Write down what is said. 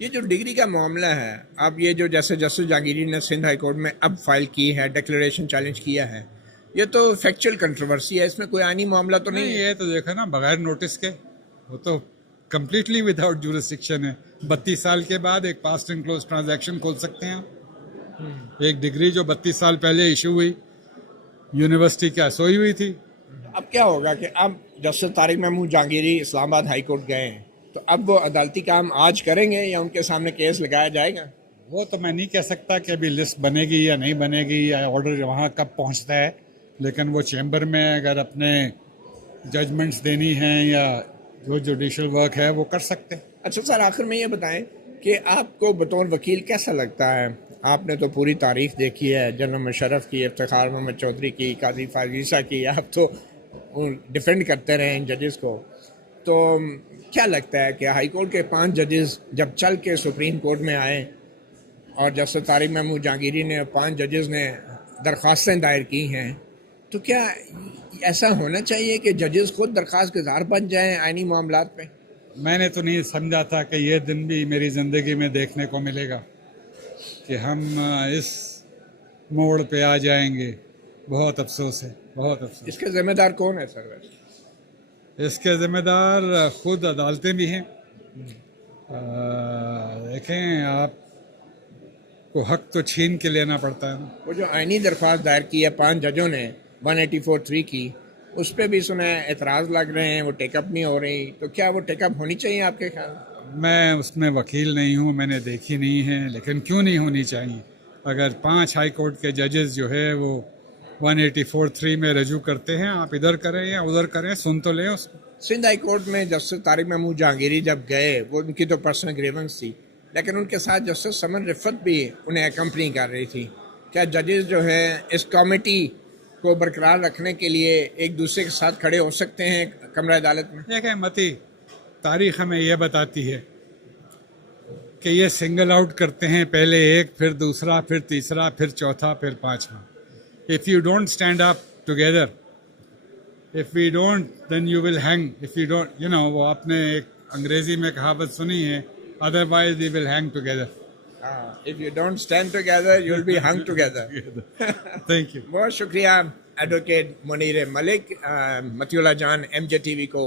ये जो डिग्री का मामला है, अब ये जो जैसे जस्टिस जहांगीरी ने सिंध हाई कोर्ट में अब फाइल की है, डिक्लेरेशन चैलेंज किया है, ये तो फैक्चुअल कंट्रोवर्सी है, इसमें कोई आनी मामला तो नहीं नहीं, है। ये तो देखा ना, बगैर नोटिस के, वो तो कम्प्लीटली विदाउट जुरिस्डिक्शन है। 32 साल के बाद एक पास्ट एंड क्लोज ट्रांजैक्शन खोल सकते हैं आप। एक डिग्री जो 32 साल पहले इशू हुई, यूनिवर्सिटी क्या सोई हुई थी। अब क्या होगा कि अब justice Tariq Mahmood Jahangiri Islamabad high court गए हैं, तो अब वो अदालती काम आज करेंगे या उनके सामने केस लगाया जाएगा? वो तो मैं नहीं कह सकता कि अभी लिस्ट बनेगी या नहीं बनेगी या ऑर्डर वहाँ कब पहुँचता है, लेकिन वो चैम्बर में अगर अपने जजमेंट्स देनी हैं या जो जुडिशल वर्क है वो कर सकते हैं। अच्छा सर, आखिर में ये बताएं कि आपको बतौर वकील कैसा लगता है? आपने तो पूरी तारीख देखी है, जनरल मुशर्रफ की, इफ्तिखार मोहम्मद चौधरी की, काजी फाजीसा की, आप तो डिफेंड करते रहे इन जजेस को। तो क्या लगता है कि हाई कोर्ट के 5 जजेस जब चल के सुप्रीम कोर्ट में आए और जस्टिस तारिक महमूद जहांगीरी ने 5 जजेस ने दरख्वास्तें दायर की हैं, तो क्या ऐसा होना चाहिए कि जजेस खुद दरख्वास्त गुजार बन जाएं आइनी मामलात पे? मैंने तो नहीं समझा था कि ये दिन भी मेरी ज़िंदगी में देखने को मिलेगा कि हम इस मोड़ पे आ जाएंगे। बहुत अफसोस है, बहुत अफसोस। इसके जिम्मेदार कौन है सर वैसे? इसके जिम्मेदार खुद अदालतें भी हैं। देखें, आपको हक तो छीन के लेना पड़ता है ना। वो जो आइनी दरख्वास्त दायर की है 5 जजों ने 184(3) की, उस पर भी सुना है एतराज़ लग रहे हैं, वो टेकअप नहीं हो रही, तो क्या वो टेकअप होनी चाहिए आपके ख्याल? मैं उसमें वकील नहीं हूँ, मैंने देखी नहीं है, लेकिन क्यों नहीं होनी चाहिए? अगर 5 हाई कोर्ट के जजेस जो है वो 184(3) में रजू करते हैं, आप इधर करें या उधर करें, सुन तो लें उसको। सिंध हाई कोर्ट में जस्टिस तारिक महमूद जहांगीरी जब गए, वो उनकी तो पर्सनल ग्रीवेंस थी, लेकिन उनके साथ जस्टिस समन रिफत भी उन्हें एकम्पनी कर रही थी। क्या जजेस जो है इस कमेटी को बरकरार रखने के लिए एक दूसरे के साथ खड़े हो सकते हैं कमरा अदालत में? देखें मती, तारीख हमें यह बताती है कि ये सिंगल आउट करते हैं, पहले एक, फिर दूसरा, फिर तीसरा, फिर चौथा, फिर पांचवा। If you don't stand up together, if we don't, then you will hang. If you don't, you know, वो आपने एक अंग्रेजी में कहावत सुनी है, otherwise we will hang together. If you don't stand together you will be hung together. Thank you. बहुत शुक्रिया एडवोकेट मुनीर मलिक, मतियुल्लाह जान MJ TV को